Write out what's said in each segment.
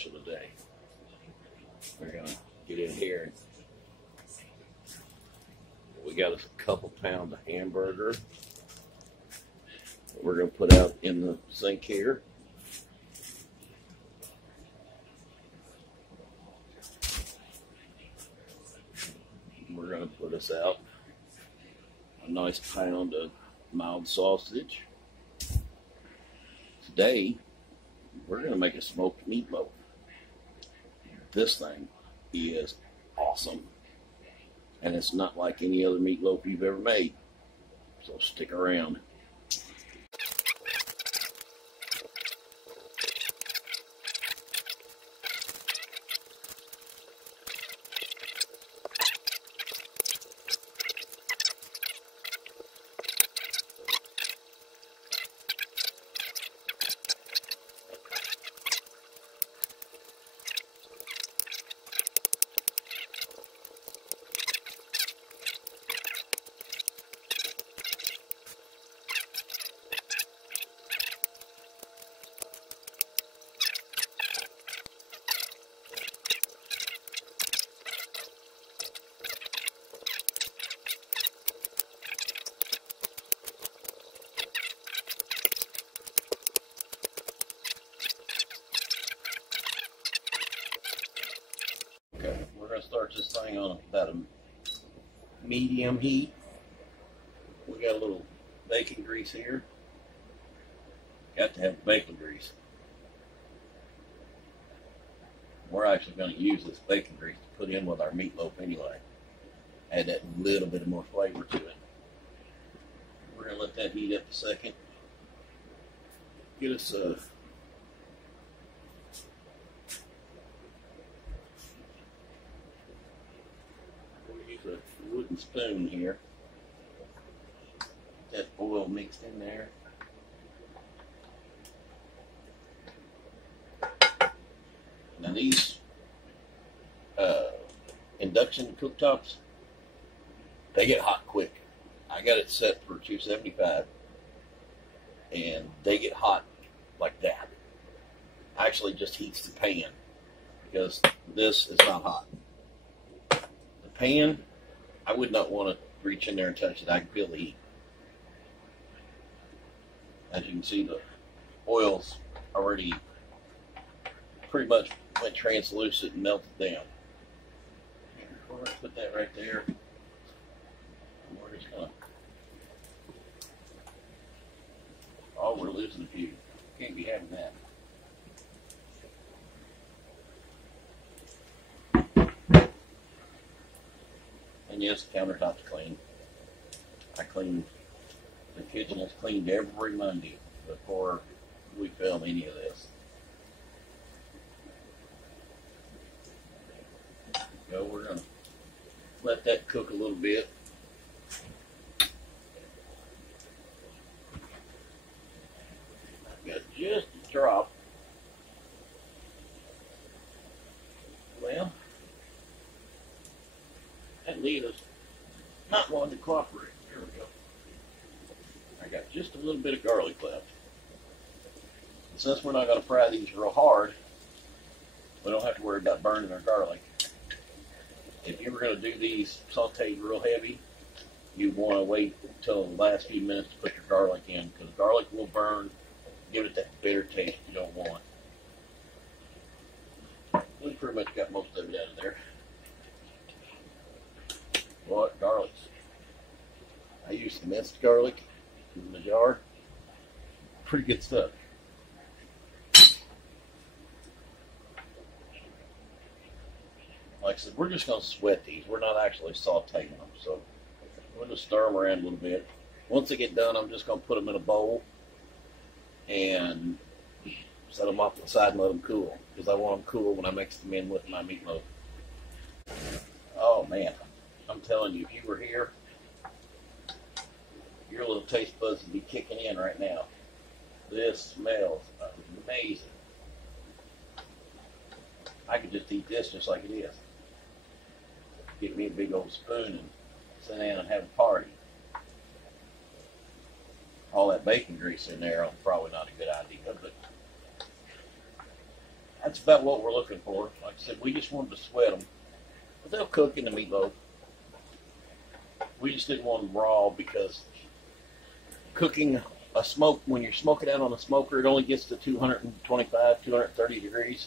special today. We're gonna get in here and we got a couple pound of hamburger we're gonna put out in the sink here. We're gonna put us out a nice pound of mild sausage. Today, we're gonna make a smoked meatloaf. This thing is awesome. And it's not like any other meatloaf you've ever made. So stick around. Okay, we're going to start this thing on about a medium heat. We got a little bacon grease here. Got to have bacon grease. We're actually going to use this bacon grease to put in with our meatloaf anyway. Add that little bit more flavor to it. We're going to let that heat up a second. Get us a wooden spoon here. Get that oil mixed in there. Now these induction cooktops, they get hot quick. I got it set for 275 and they get hot like that. Actually just heats the pan because this is not hot. The pan, I would not want to reach in there and touch it. I can feel the heat. As you can see, the oil's already pretty much went translucent and melted down. We're going to put that right there. And we're just going to... Oh, we're losing a few. Can't be having that. And yes, the countertop's clean. I clean, the kitchen is cleaned every Monday before we film any of this. So we're going to let that cook a little bit. I've got just a drop. Well, that lead is not wanting to cooperate. There we go. I got just a little bit of garlic left. And since we're not going to fry these real hard, we don't have to worry about burning our garlic. If you were going to do these sauteed real heavy, you want to wait until the last few minutes to put your garlic in, because garlic will burn, give it that bitter taste you don't want. We pretty much got most of it out of there. What garlics? I use minced garlic in the jar. Pretty good stuff. Like I said, we're just going to sweat these. We're not actually sauteing them. So we're going to stir them around a little bit. Once they get done, I'm just going to put them in a bowl and set them off to the side and let them cool. Because I want them cool when I mix them in with my meatloaf. Oh man, I'm telling you, if you were here, your little taste buds would be kicking in right now. This smells amazing. I could just eat this just like it is. Get me a big old spoon and sit down and have a party. All that bacon grease in there is probably not a good idea, but I That's about what we're looking for. Like I said, we just wanted to sweat them, but they'll cook in the meatloaf. We just didn't want them raw because cooking a smoke, when you smoke it out on a smoker, it only gets to 225, 230 degrees.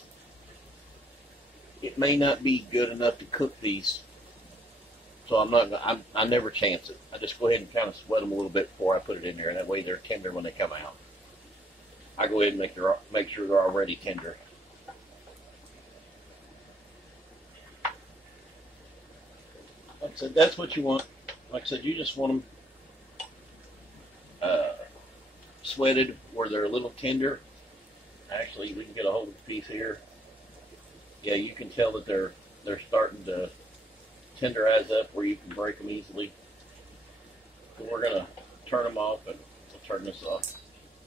It may not be good enough to cook these, so I never chance it. I just go ahead and kind of sweat them a little bit before I put it in there, and that way they're tender when they come out. I go ahead and make sure they're already tender. Like I said, that's what you want. Like I said, you just want them sweated where they're a little tender. Actually, we can get a hold of the piece here. Yeah, you can tell that they're starting to tenderize up where you can break them easily. So we're gonna turn them off, and we'll turn this off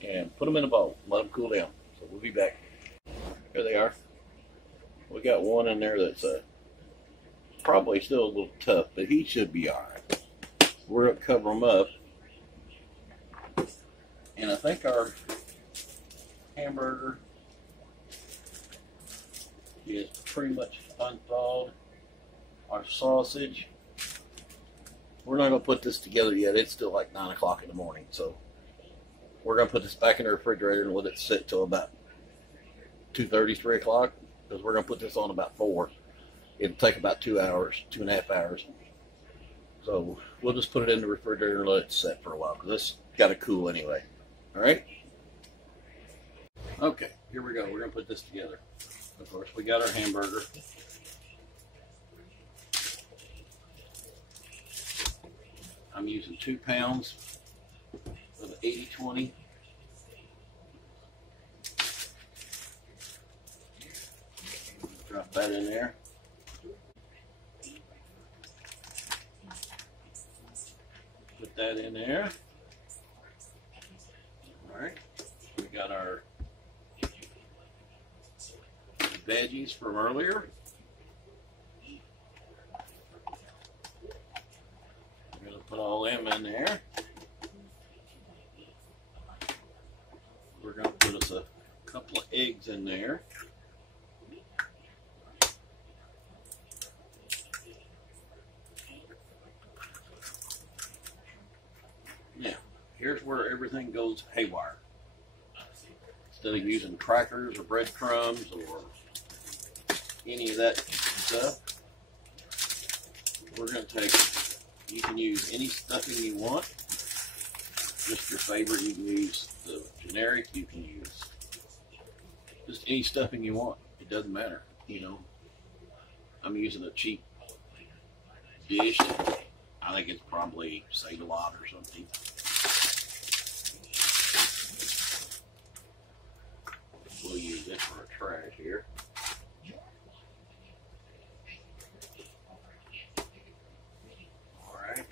and put them in a bowl. Let them cool down. So we'll be back. Here they are. We got one in there that's probably still a little tough, but he should be all right. We're gonna cover them up, and I think our hamburger is pretty much unthawed. Our sausage, we're not gonna put this together yet. It's still like 9 o'clock in the morning, so we're gonna put this back in the refrigerator and let it sit till about 2:30, 3 o'clock, because we're gonna put this on about 4. It'll take about 2 hours, 2.5 hours. So we'll just put it in the refrigerator and let it set for a while, because this got to cool anyway. All right. Okay, here we go. We're gonna put this together. Of course, we got our hamburger. I'm using 2 pounds of 80/20. Drop that in there. Put that in there. All right. We got our veggies from earlier. We're going to put all them in there. We're going to put us a couple of eggs in there. Now, here's where everything goes haywire. Instead of using crackers or breadcrumbs or any of that stuff, we're going to take, you can use any stuffing you want, just your favorite. You can use the generic, you can use just any stuffing you want. It doesn't matter, you know. I'm using a cheap dish. I think it's probably Save-A-Lot or something. We'll use this for a trash here. Alright.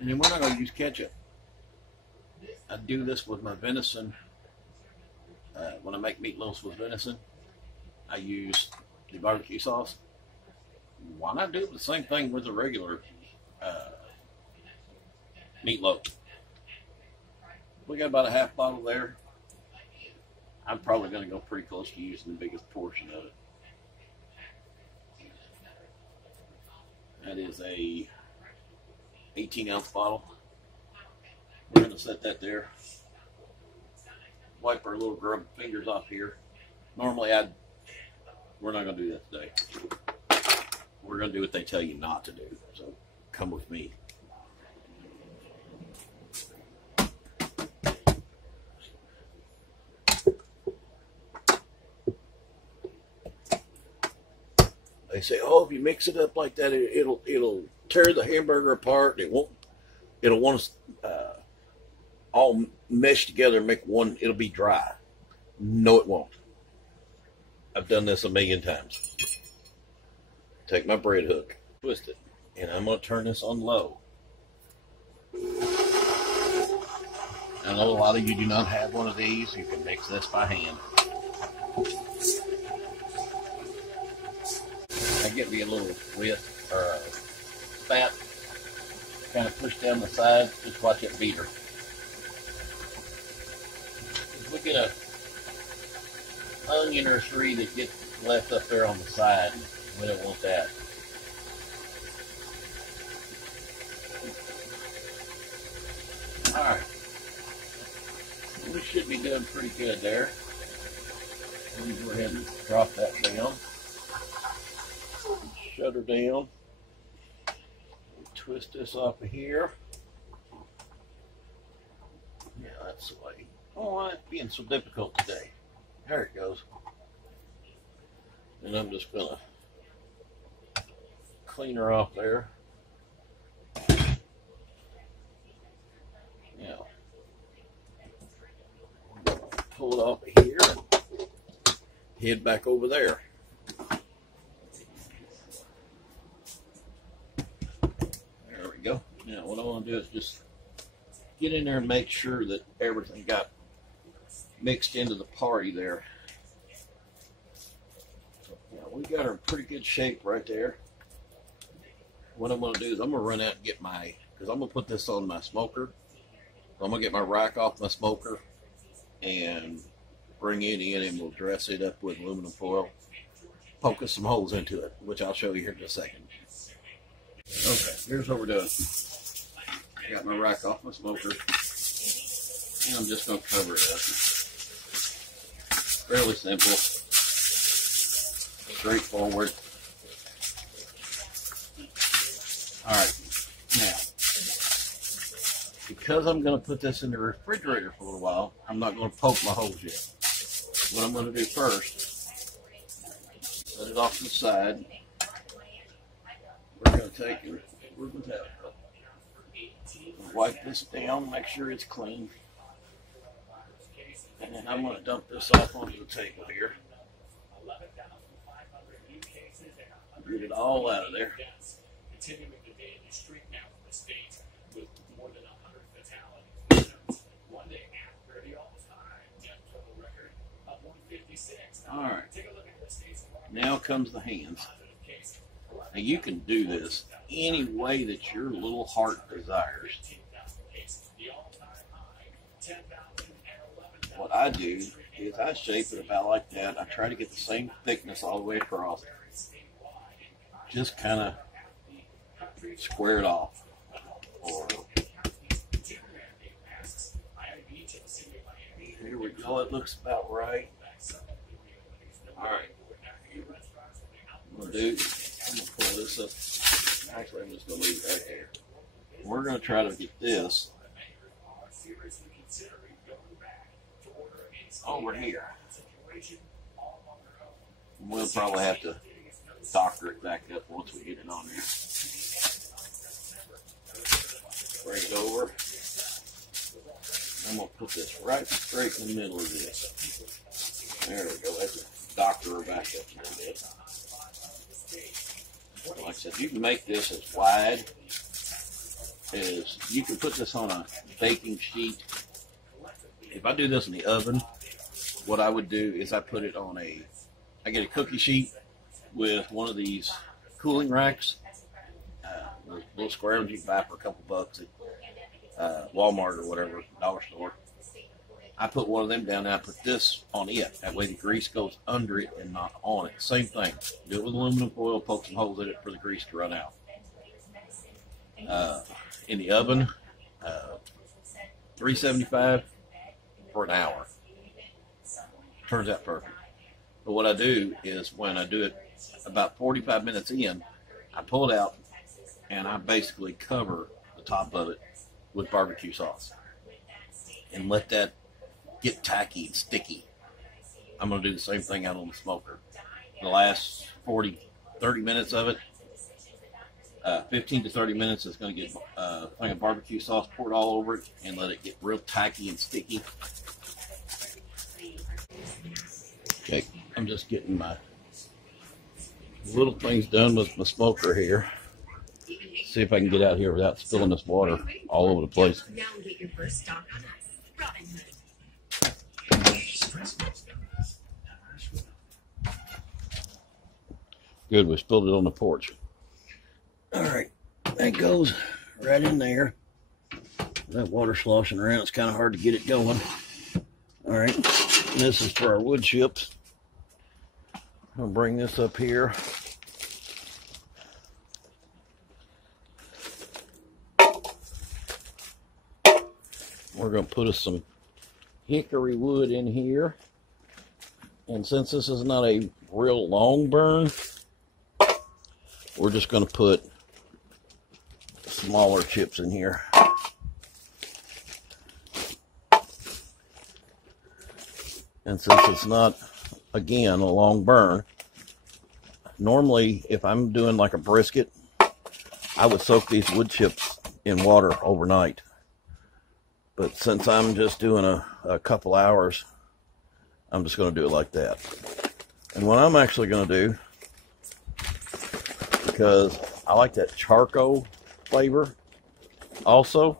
And then we're not going to use ketchup. I do this with my venison. When I make meatloafs with venison, I use the barbecue sauce. Why not do the same thing with the regular meatloaf? We got about a half bottle there. I'm probably going to go pretty close to using the biggest portion of it. That is a 18-ounce bottle. We're going to set that there. Wipe our little grub fingers off here. Normally we're not going to do that today. We're going to do what they tell you not to do. So come with me. They say, oh, if you mix it up like that, it'll tear the hamburger apart. It'll want to all mesh together and make one. It'll be dry. No, it won't. I've done this a million times. Take my bread hook, twist it, and I'm going to turn this on low. I know a lot of you do not have one of these. You can mix this by hand. I get me a little whisk or a spat, kind of push down the sides. Just watch it beater. We get a onion or three that get left up there on the side. We don't want that. Alright. We should be doing pretty good there. Let me go ahead and drop that down. Shut her down. Twist this off of here. Yeah, that's the way. Oh, it's being so difficult today. There it goes. And I'm just gonna clean her off there. Yeah. Pull it off of here and head back over there. There we go. Now what I want to do is just get in there and make sure that everything got mixed into the party there. So, yeah, we got her in pretty good shape right there. What I'm going to do is I'm going to run out and get because I'm going to put this on my smoker. So I'm going to get my rack off my smoker and bring it in, and we'll dress it up with aluminum foil, poke some holes into it, which I'll show you here in a second. Okay, here's what we're doing. I got my rack off my smoker, and I'm just going to cover it up. Fairly simple, straightforward. Alright, now, because I'm going to put this in the refrigerator for a little while, I'm not going to poke my holes yet. What I'm going to do first, set it off to the side. We're going to take it, we're going to wipe this down, make sure it's clean. And then I'm going to dump this off onto the table here. Get it all out of there. Alright, now comes the hands. Now you can do this any way that your little heart desires. What I do is I shape it about like that. I try to get the same thickness all the way across. Just kind of square it off. Here we go, it looks about right. Alright, I'm going to pull this up. Actually, I'm just going to leave it right there. We're going to try to get this over here. We'll probably have to doctor it back up once we get it on there. Bring it over. I'm going to put this right straight in the middle of this. There we go. Let's doctor her back up a little bit. Like I said, you can make this as wide as you can put this on a baking sheet. If I do this in the oven, what I would do is I put it on I get a cookie sheet with one of these cooling racks, those little square ones you can buy for a couple bucks at Walmart or whatever, dollar store. I put one of them down and I put this on it. That way the grease goes under it and not on it. Same thing. Do it with aluminum foil, poke some holes in it for the grease to run out. In the oven, 375 for an hour. Turns out perfect. But what I do is when I do it about 45 minutes in, I pull it out and I basically cover the top of it with barbecue sauce and let that get tacky and sticky. I'm going to do the same thing out on the smoker. The last 30 minutes of it, 15 to 30 minutes is going to get a thing of barbecue sauce poured all over it and let it get real tacky and sticky. Okay, I'm just getting my little things done with my smoker here. See if I can get out here without spilling this water all over the place. Now get your first stock on us. Robinhood. Good, we spilled it on the porch. Alright, that goes right in there. That water sloshing around, it's kind of hard to get it going. Alright, this is for our wood chips. I'll bring this up here. We're going to put us some hickory wood in here. And since this is not a real long burn, we're just going to put smaller chips in here. And since it's not, again, a long burn, normally if I'm doing like a brisket, I would soak these wood chips in water overnight. But since I'm just doing a couple hours, I'm just going to do it like that. And what I'm actually going to do, because I like that charcoal flavor also,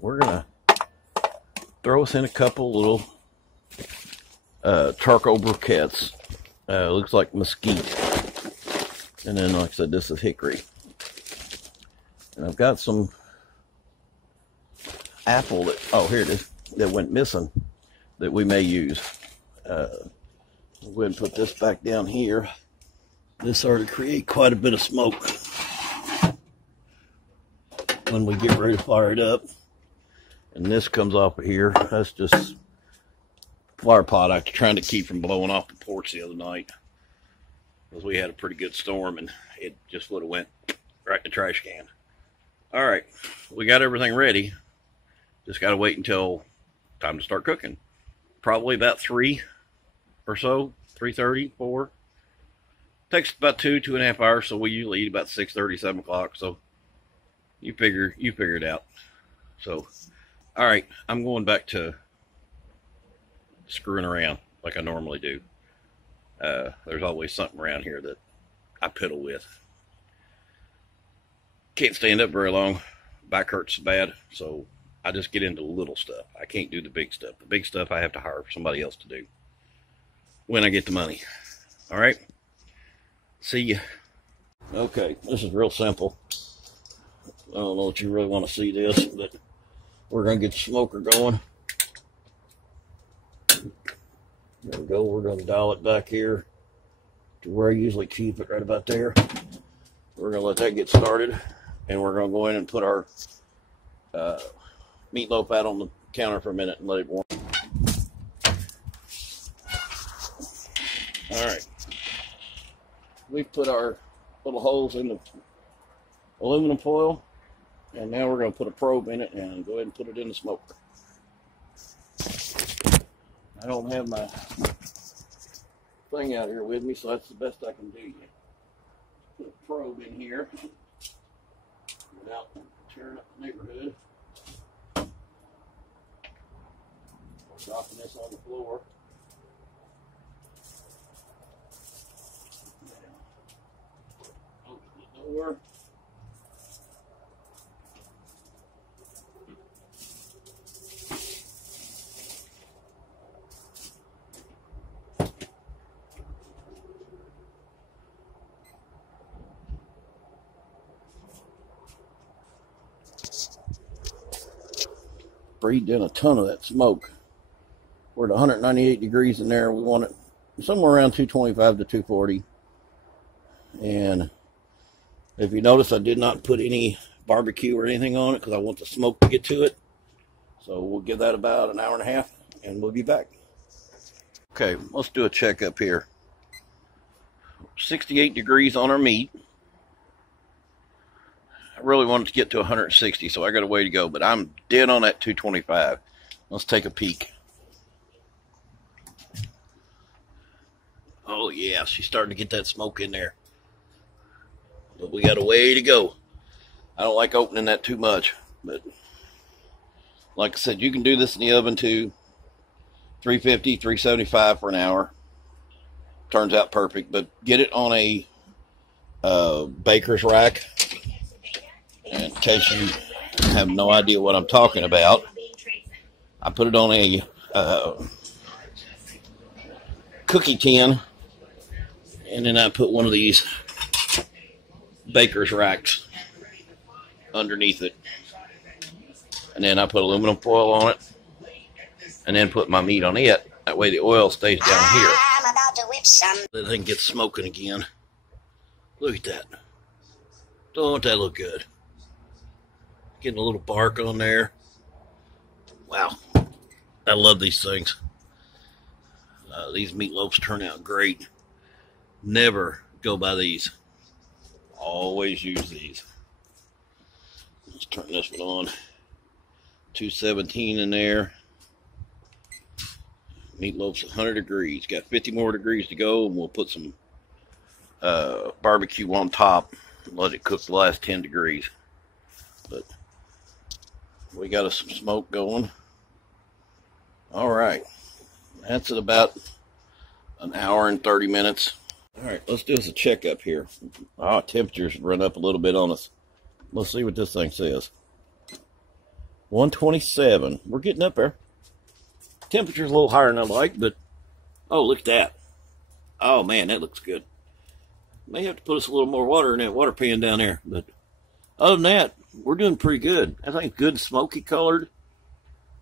we're going to throw us in a couple little charcoal briquettes. Looks like mesquite. And then, like I said, this is hickory. And I've got some apple that, oh, here it is, that went missing that we may use. We'll go ahead and put this back down here. This ought to create quite a bit of smoke when we get ready to fire it up. And this comes off of here. That's just fire pot I was trying to keep from blowing off the porch the other night, because we had a pretty good storm and it just would have went right in the trash can. All right, we got everything ready. Just got to wait until time to start cooking. Probably about 3 or so, 3:30, 4. Takes about 2.5 hours, so we usually eat about 6:30, 7 o'clock. So you figure it out. So, all right, I'm going back to screwing around like I normally do. There's always something around here that I piddle with. Can't stand up very long. Back hurts bad, so I just get into little stuff. I can't do the big stuff. The big stuff I have to hire somebody else to do when I get the money. All right? See ya. Okay, this is real simple. I don't know if you really want to see this, but we're going to get the smoker going. There we go. We're going to dial it back here to where I usually keep it, right about there. We're going to let that get started, and we're going to go in and put our meatloaf out on the counter for a minute and let it warm. All right. We've put our little holes in the aluminum foil, and now we're going to put a probe in it and go ahead and put it in the smoker. I don't have my thing out here with me, so that's the best I can do. Put a probe in here without tearing up the neighborhood. Dropping this on the floor. Open the door. Breathed in a ton of that smoke. We're at 198 degrees in there. We want it somewhere around 225 to 240. And if you notice, I did not put any barbecue or anything on it because I want the smoke to get to it. So we'll give that about an hour and a half and we'll be back. Okay, let's do a check up here. 68 degrees on our meat. I really wanted to get to 160, so I got a way to go, but I'm dead on that 225. Let's take a peek. Oh yeah, she's starting to get that smoke in there. But we got a way to go. I don't like opening that too much, but like I said, you can do this in the oven too. 350, 375 for an hour. Turns out perfect, but get it on a baker's rack. And in case you have no idea what I'm talking about, I put it on a cookie tin, and then I put one of these baker's racks underneath it, and then I put aluminum foil on it, and then put my meat on it, That way the oil stays down here. I'm about to whip some. That thing gets smoking again. Look at that. Don't that look good? Getting a little bark on there. Wow. I love these things. These meatloafs turn out great. Never go by these. Always use these. Let's turn this one on. 217 in there. Meatloaf's 100 degrees. Got 50 more degrees to go, and we'll put some barbecue on top and let it cook the last 10 degrees. But we got some smoke going. All right. That's at about an hour and 30 minutes. All right, let's do us a checkup here. Oh, temperatures run up a little bit on us. Let's see what this thing says. 127. We're getting up there. Temperature's a little higher than I like, but oh, look at that. Oh man, that looks good. May have to put us a little more water in that water pan down there, but other than that, we're doing pretty good. I think good smoky colored.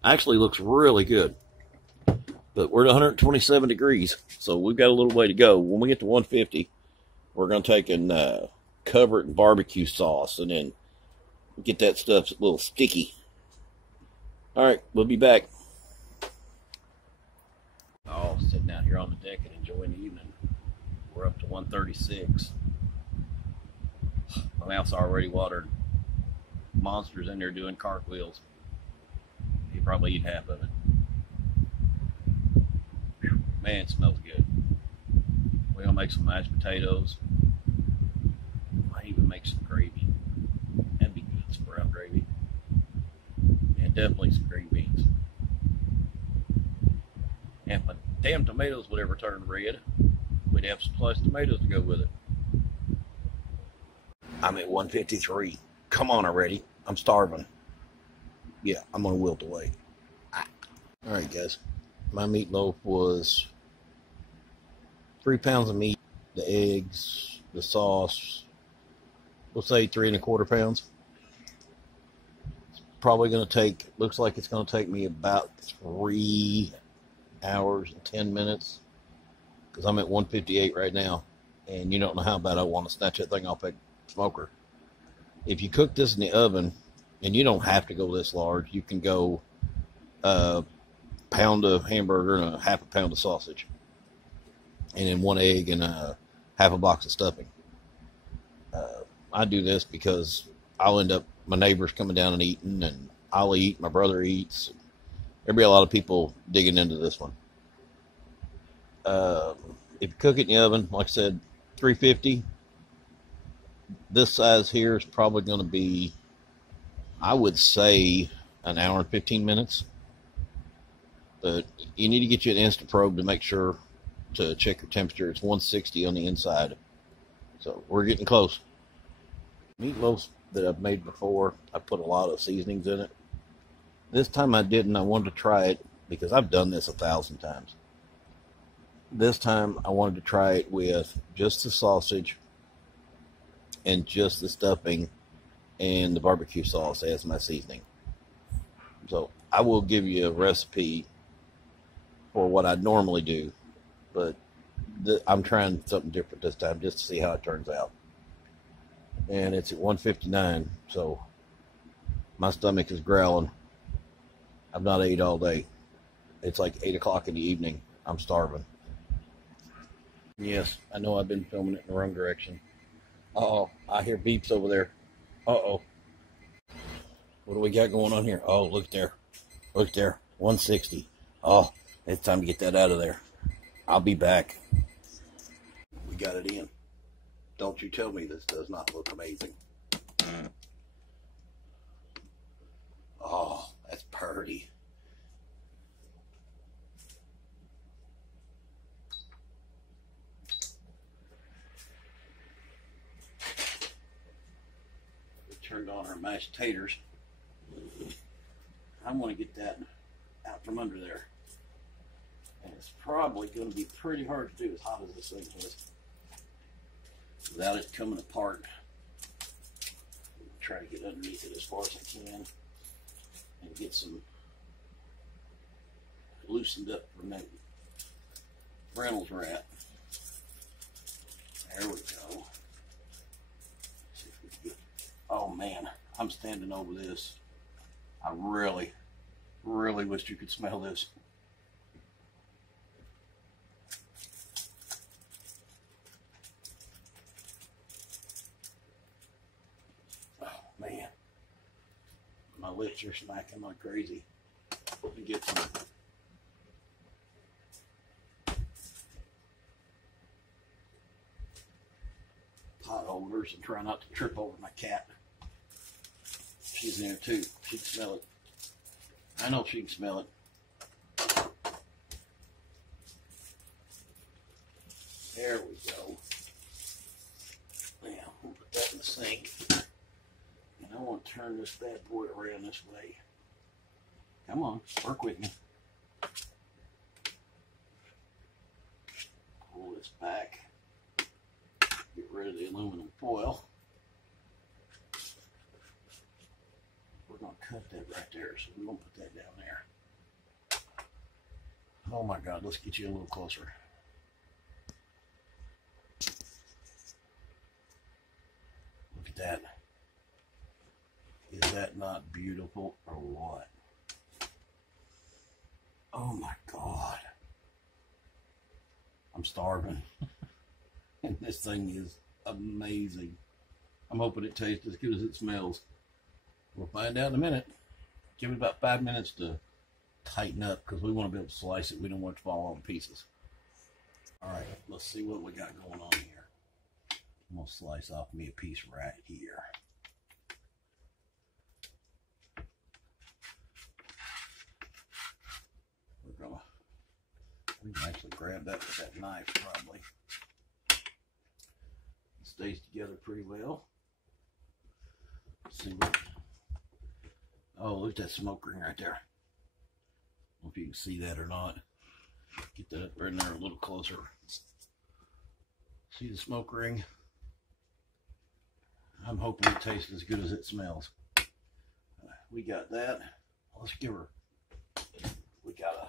Actually looks really good. But we're at 127 degrees, so we've got a little way to go. When we get to 150, we're going to take and cover it in barbecue sauce and then get that stuff a little sticky. All right, we'll be back. Oh, sitting out here on the deck and enjoying the evening. We're up to 136. My mouth's already watered. Monster's in there doing cartwheels. He probably eat half of it. Man, it smells good. We're gonna make some mashed potatoes. Might even make some gravy. That'd be good, some brown gravy. And definitely some green beans. And if my damn tomatoes would ever turn red, we'd have some sliced tomatoes to go with it. I'm at 153. Come on already. I'm starving. Yeah, I'm gonna wilt away. All right, guys. My meatloaf was 3 pounds of meat, the eggs, the sauce, we'll say 3¼ pounds. It's probably going to take, looks like it's going to take me about 3 hours and 10 minutes because I'm at 158 right now, and you don't know how bad I want to snatch that thing off that smoker. If you cook this in the oven, and you don't have to go this large, you can go pound of hamburger and a half a pound of sausage, and then 1 egg and half a box of stuffing. I do this because I'll end up, my neighbors coming down and eating, and I'll eat, my brother eats. There'll be a lot of people digging into this one. If you cook it in the oven, like I said, 350. This size here is probably going to be, I would say, an hour and 15 minutes. But you need to get you an instant probe to make sure to check your temperature. It's 160 on the inside. So we're getting close. Meatloaf that I've made before, I put a lot of seasonings in it. This time I didn't. I wanted to try it because I've done this 1,000 times. This time I wanted to try it with just the sausage and just the stuffing and the barbecue sauce as my seasoning. So I will give you a recipe for what I normally do, but I'm trying something different this time just to see how it turns out. And it's at 159, so my stomach is growling. I've not ate all day. It's like 8 o'clock in the evening. I'm starving. Yes, I know I've been filming it in the wrong direction. Uh-oh, I hear beeps over there. Uh-oh. What do we got going on here? Oh, look there. Look there. 160. Oh, it's time to get that out of there. I'll be back. We got it in. Don't you tell me this does not look amazing. Oh, that's pretty. We turned on our mashed taters. I want to get that out from under there. And it's probably going to be pretty hard to do as hot as this thing is without it coming apart. Try to get underneath it as far as I can and get some loosened up from that Reynolds rat. There we go. See if we can get, oh man, I'm standing over this. I really, really wish you could smell this. Oh man, my lips are smacking like crazy. Let me get some. Pot holders and try not to trip over my cat. She's in there too. She can smell it. I know she can smell it. There we go. Now, we'll put that in the sink. And I want to turn this bad boy around this way. Come on, work with me. Pull this back. Get rid of the aluminum foil. We're going to cut that right there, so we're going to put that down there. Oh my God, let's get you a little closer. Look at that. Is that not beautiful or what? Oh my God. I'm starving. And this thing is amazing. I'm hoping it tastes as good as it smells. We'll find out in a minute. Give it about 5 minutes to tighten up because we want to be able to slice it. We don't want it to fall all to pieces. All right, let's see what we got going on here. I'm going to slice off me a piece right here. We can actually grab that with that knife probably. It stays together pretty well. Let's see what. Oh, look at that smoke ring right there. I don't know if you can see that or not. Get that up in there a little closer. See the smoke ring? I'm hoping it tastes as good as it smells. We got that. Let's give her. We got a.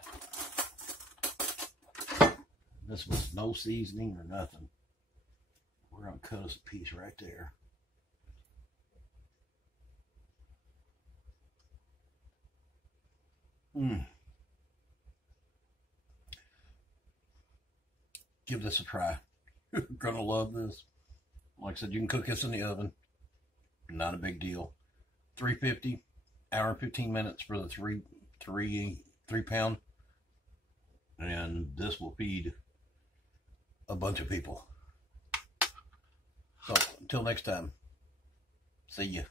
This was no seasoning or nothing. We're going to cut us a piece right there. Give this a try. You're going to love this. Like I said, you can cook this in the oven. Not a big deal. 350, hour and 15 minutes for the three pound. And this will feed a bunch of people. So until next time, see ya.